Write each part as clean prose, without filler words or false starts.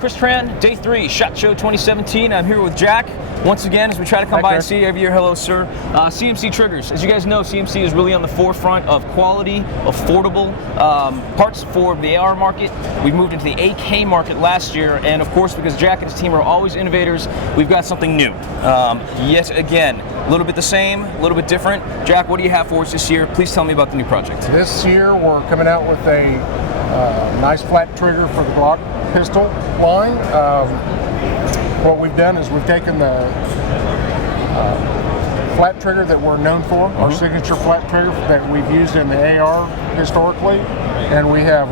Chris Tran, day 3, SHOT Show 2017. I'm here with Jack once again as we try to come by and see you every year. Hello, sir. CMC Triggers. As you guys know, CMC is really on the forefront of quality, affordable parts for the AR market. We moved into the AK market last year, and of course, because Jack and his team are always innovators, we've got something new. Yet again, a little bit the same, a little bit different. Jack, what do you have for us this year? Please tell me about the new project. This year, we're coming out with a nice flat trigger for the Glock Pistol line. What we've done is we've taken the flat trigger that we're known for, our signature flat trigger that we've used in the AR historically, and we have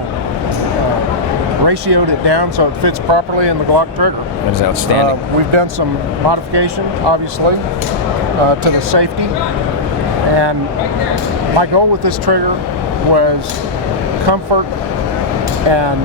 ratioed it down so it fits properly in the Glock trigger. That is outstanding. We've done some modification, obviously, to the safety, and my goal with this trigger was comfort and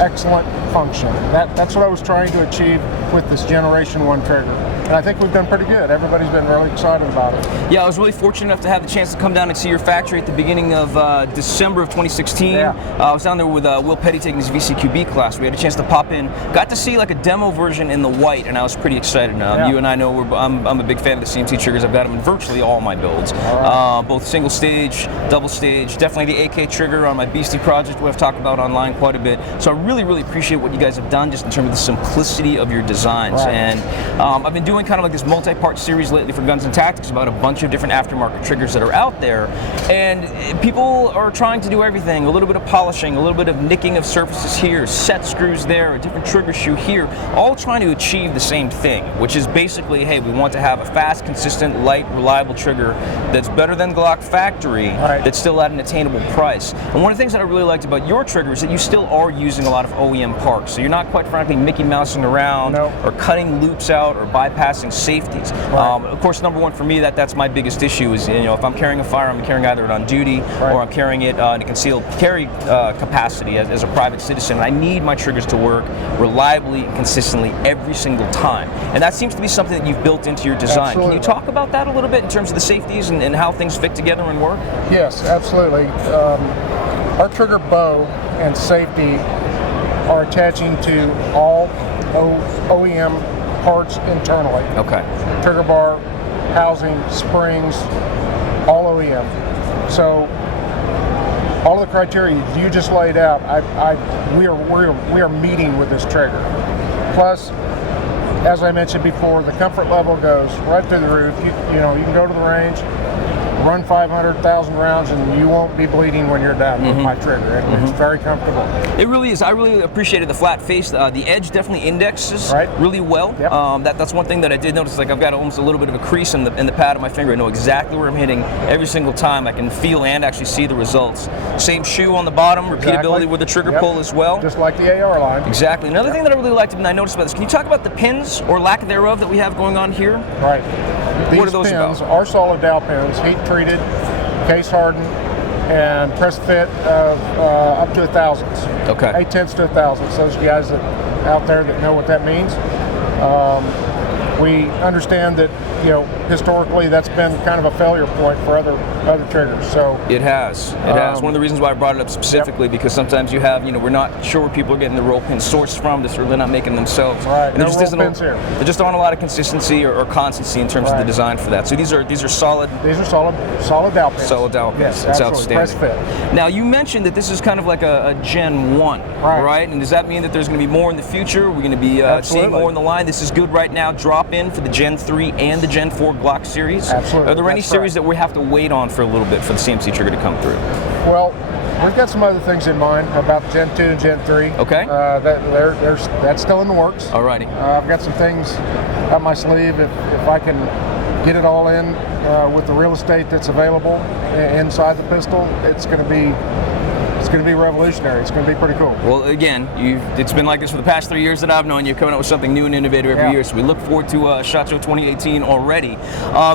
excellent function. That's what I was trying to achieve with this Generation 1 trigger. And I think we've done pretty good. Everybody's been really excited about it. Yeah, I was really fortunate enough to have the chance to come down and see your factory at the beginning of December of 2016. Yeah. I was down there with Will Petty taking his VCQB class. We had a chance to pop in. Got to see like a demo version in the white, and I was pretty excited. You and I know I'm a big fan of the CMC Triggers. I've got them in virtually all my builds. Right. Both single stage, double stage, definitely the AK trigger on my Beastie project, which I've talked about online quite a bit. So I really, really appreciate what you guys have done just in terms of the simplicity of your designs. Right. And I've been doing kind of like this multi-part series lately for Guns and Tactics about a bunch of different aftermarket triggers that are out there, and people are trying to do everything, a little bit of polishing, a little bit of nicking of surfaces here, set screws there, a different trigger shoe here, all trying to achieve the same thing, which is basically, hey, we want to have a fast, consistent, light, reliable trigger that's better than Glock factory, that's still at an attainable price. And one of the things that I really liked about your trigger is that you still are using a lot of OEM parts, so you're not quite frankly Mickey Mousing around or cutting loops out or bypassing safeties. Of course, number one for me, that's my biggest issue is, if I'm carrying a firearm, I'm carrying either it on duty or I'm carrying it in a concealed carry capacity as a private citizen. I need my triggers to work reliably and consistently every single time. And that seems to be something that you've built into your design. Absolutely. Can you talk about that a little bit in terms of the safeties and how things fit together and work? Yes, absolutely. Our trigger bow and safety are attaching to all OEM parts internally. Okay. Trigger bar, housing, springs, all OEM. So all of the criteria you just laid out, we are meeting with this trigger. Plus, as I mentioned before, the comfort level goes right through the roof. You can go to the range, run 500,000 rounds, and you won't be bleeding when you're done with my trigger. It's very comfortable. It really is. I really appreciated the flat face. The edge definitely indexes really well. Yep. That's one thing that I did notice. Like I've got almost a little bit of a crease in the pad of my finger. I know exactly where I'm hitting every single time. I can feel and actually see the results. Same shoe on the bottom, repeatability with the trigger pull as well. Just like the AR line. Exactly. Another thing that I really liked and I noticed about this, can you talk about the pins or lack thereof that we have going on here? Right. What are those pins about? are solid dowel pins, heat treated, case hardened, and press fit of up to 1,000ths. Okay. 8/10 to 1,000ths. Those guys that out there that know what that means. We understand that historically that's been kind of a failure point for other triggers. So it has. It has. One of the reasons why I brought it up specifically because sometimes you have we're not sure where people are getting the roll pins sourced from. They're certainly not making themselves. Right. And No roll pins here. There just aren't a lot of consistency or constancy in terms of the design for that. So these are solid. These are solid dowel pins. Solid dowel pins. Yes, It's absolutely. outstanding. Press fit. Now you mentioned that this is kind of like a Gen 1, right? And does that mean that there's going to be more in the future? We're going to be seeing more in the line. This is good right now. Drop in for the Gen 3 and the Gen 4 Glock series. Absolutely. Are there any series that we have to wait on for a little bit for the CMC trigger to come through? Well, we've got some other things in mind about Gen 2 and Gen 3. Okay. That's still in the works. Alrighty. I've got some things up my sleeve if I can get it all in with the real estate that's available inside the pistol. It's going to be revolutionary. It's going to be pretty cool. Well, again, it's been like this for the past 3 years that I've known you, coming up with something new and innovative every year. So we look forward to SHOT Show 2018 already.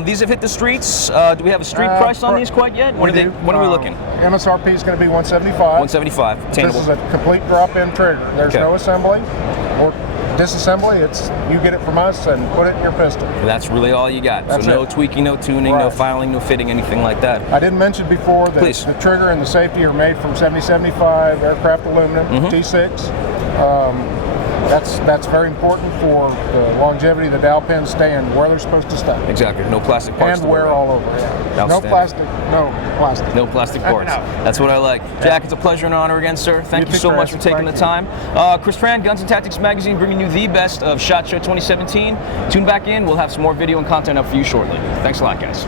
These have hit the streets. Do we have a street price on these quite yet? When are we looking? MSRP is going to be $175. $175. Attainable. This is a complete drop-in trigger. There's no assembly or disassembly. It's you get it from us and put it in your pistol. That's really all you got. That's so no tweaking, no tuning, no filing, no fitting, anything like that. I didn't mention before that the trigger and the safety are made from 7075 aircraft aluminum T6. That's very important for the longevity of the dowel pins staying where they're supposed to stay. Exactly. No plastic parts. And wear all over. Yeah. No plastic. No plastic. No plastic parts. No. That's what I like. Jack, it's a pleasure and an honor again, sir. Thank you so much for taking the time. Chris Tran, Guns and Tactics Magazine, bringing you the best of SHOT Show 2017. Tune back in. We'll have some more video and content up for you shortly. Thanks a lot, guys.